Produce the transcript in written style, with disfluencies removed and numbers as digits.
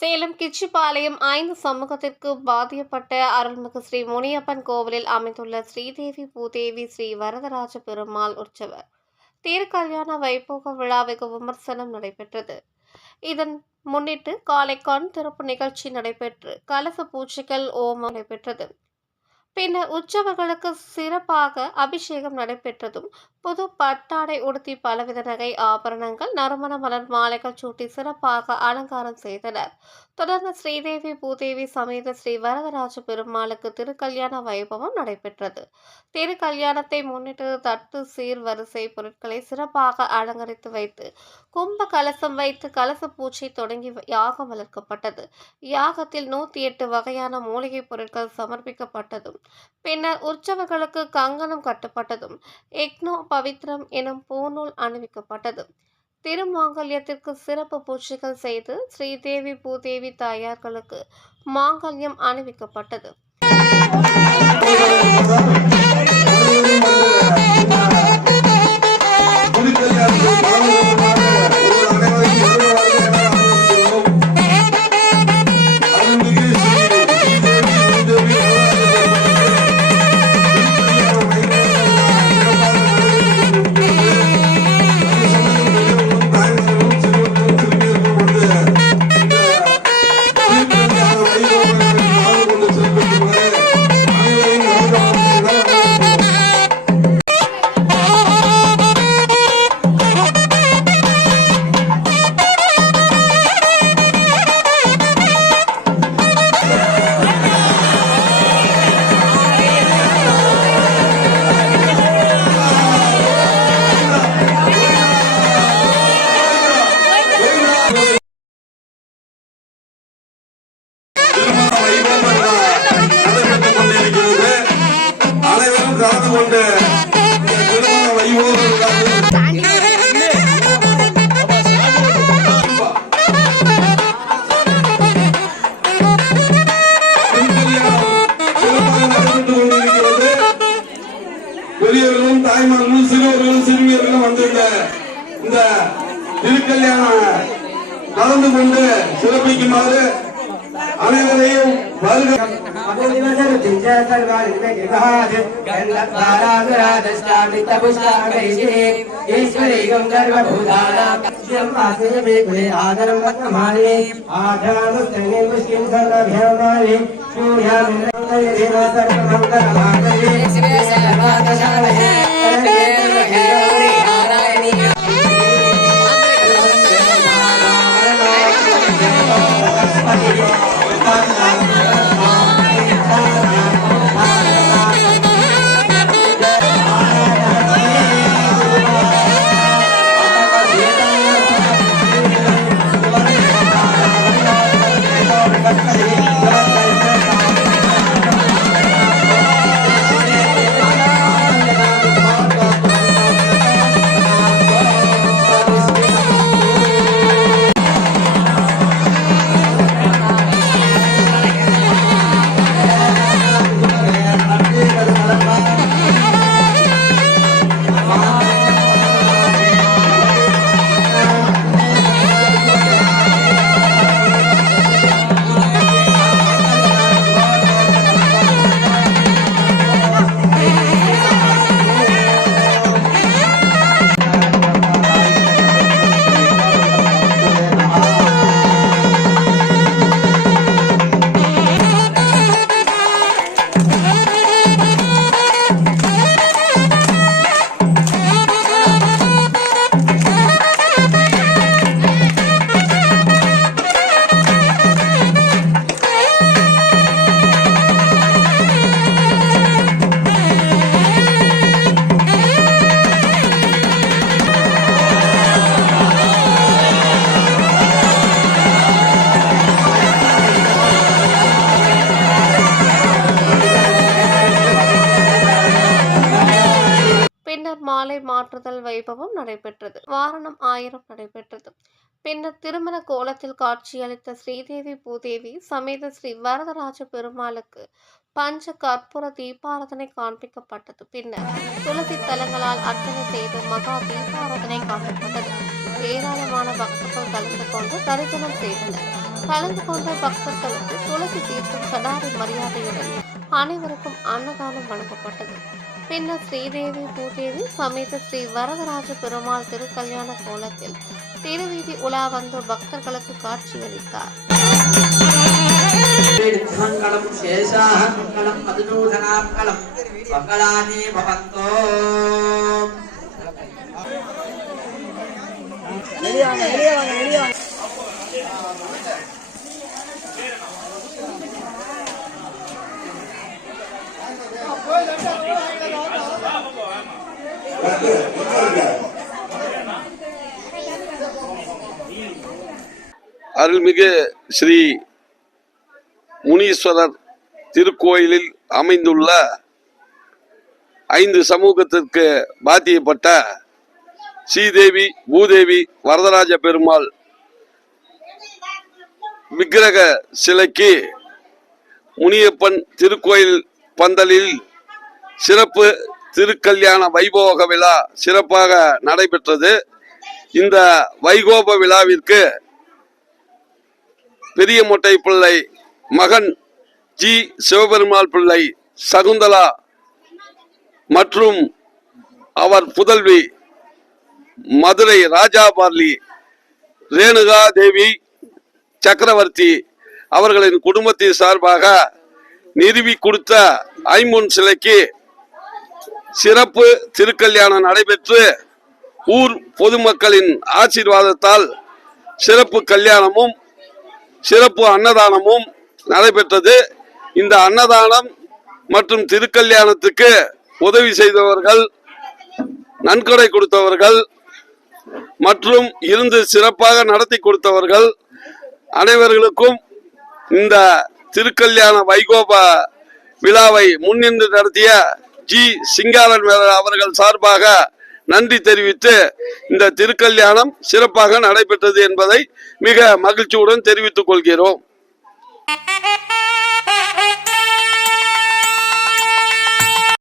சேலம் கிச்சிபாளையம் 5 சமூகத்திற்கு பாதிக்கப்பட்ட அருள்மிகு ஸ்ரீ முனியப்பன் கோவிலில் அமைந்துள்ள ஸ்ரீதேவி பூதேவி ஸ்ரீ வரதராஜ பெருமாள் உற்சவர் திருக்கல்யாண வைபோக விழா வெகு விமர்சனம் நடைபெற்றது. இதன் முன்னிட்டு காலை கண் திறப்பு நிகழ்ச்சி நடைபெற்று கலச பூஜைகள் ஓமம் நடைபெற்றது. பின்னர் உற்சவர்களுக்கு சிறப்பாக அபிஷேகம் நடைபெற்றதும் புது பட்டாடை உடுத்தி பலவித நகை ஆபரணங்கள் நறுமண மலர் மாலைகள் சூட்டி சிறப்பாக அலங்காரம் செய்தனர். தொடர்ந்து ஸ்ரீதேவி பூதேவி சமேத ஸ்ரீ வரதராஜ பெருமாளுக்கு திருக்கல்யாண வைபவம் நடைபெற்றது. திருக்கல்யாணத்தை முன்னிட்டு தட்டு சீர் வரிசை பொருட்களை சிறப்பாக அலங்கரித்து வைத்து கும்ப கலசம் வைத்து கலச பூஜை தொடங்கி யாகம் வளர்க்கப்பட்டது. யாகத்தில் 108 வகையான மூலிகை பொருட்கள் சமர்ப்பிக்கப்பட்டதும் பின்னர் உற்சவர்களுக்கு கங்கணம் கட்டப்பட்டதும் எக்னோ பவித்ரம் எனும் பூநூல் அணிவிக்கப்பட்டது. திருமாங்கல்யத்திற்கு சிறப்பு பூஜைகள் செய்து ஸ்ரீதேவி பூதேவி தாயார்களுக்கு மாங்கல்யம் அணிவிக்கப்பட்டது. பெரியவர்களும் தாய்மார்களும் சிறுவர்களும் சிறுமியர்களும் வந்துள்ள இந்த திருக்கல்யாணம் கலந்து கொண்டு சிறப்பிக்குமாறு அனைவரையும் மாலை மாற்றுதல் வைபவம் நடைபெற்றது. வாரணம் ஆயிரம் நடைபெற்றது. பின்னர் திருமண கோலத்தில் காட்சியளித்த ஸ்ரீதேவி பூதேவி சமேத ஸ்ரீ வரதராஜ பெருமாளுக்கு பஞ்ச கற்பூர தீபாராதனை காண்பிக்கப்பட்டது. பின்னர் துளசி தலங்களால் அர்ச்சனை செய்து மகா தீபாராதனை காட்டப்பட்டது. ஏராளமான பக்தர்கள் கலந்து கொண்டு தரிசனம் செய்தனர். கலந்து கொண்ட பக்தர்களுக்கு துளசி தீர்த்தம் சடாரி மரியாதையுடன் அனைவருக்கும் அன்னதானம் வழங்கப்பட்டது. பின்னர் ஸ்ரீதேவி பூதேவி சமேத ஸ்ரீ வரதராஜ பெருமாள் திருக்கல்யாண கோலத்தில் திருவீதி உலா வந்து பக்தர்களுக்கு காட்சியளித்தார். அருள்மிகு ஸ்ரீ முனீஸ்வரர் திருக்கோயிலில் அமைந்துள்ள 5 சமூகத்திற்கு பாத்தியப்பட்ட ஸ்ரீதேவி பூதேவி வரதராஜ பெருமாள் விக்கிரக சிலைக்கு முனியப்பன் திருக்கோயில் பந்தலில் சிறப்பு திருக்கல்யாண வைபோக விழா சிறப்பாக நடைபெற்றது. இந்த வைகோப விழாவிற்கு பெரிய மொட்டை பிள்ளை மகன் ஜி சிவபெருமாள் பிள்ளை சகுந்தலா மற்றும் அவர் புதல்வி மதுரை ராஜா பார்லி ரேணுகா தேவி சக்கரவர்த்தி அவர்களின் குடும்பத்தின் சார்பாக நிறுவி கொடுத்த ஐம்பொன் சிலைக்கு சிறப்பு திருக்கல்யாணம் நடைபெற்று ஊர் பொதுமக்களின் ஆசீர்வாதத்தால் சிறப்பு கல்யாணமும் சிறப்பு அன்னதானமும் நடைபெற்றது. இந்த அன்னதானம் மற்றும் திருக்கல்யாணத்துக்கு உதவி செய்தவர்கள், நன்கொடை கொடுத்தவர்கள் மற்றும் இருந்து சிறப்பாக நடத்தி கொடுத்தவர்கள் அனைவர்களுக்கும் இந்த திருக்கல்யாண வைகோப விழாவை முன்னின்று நடத்திய ஜி சிங்காரன் அவர்கள் சார்பாக நன்றி தெரிவித்து இந்த திருக்கல்யாணம் சிறப்பாக நடைபெற்றது என்பதை மிக மகிழ்ச்சியுடன் தெரிவித்துக் கொள்கிறோம்.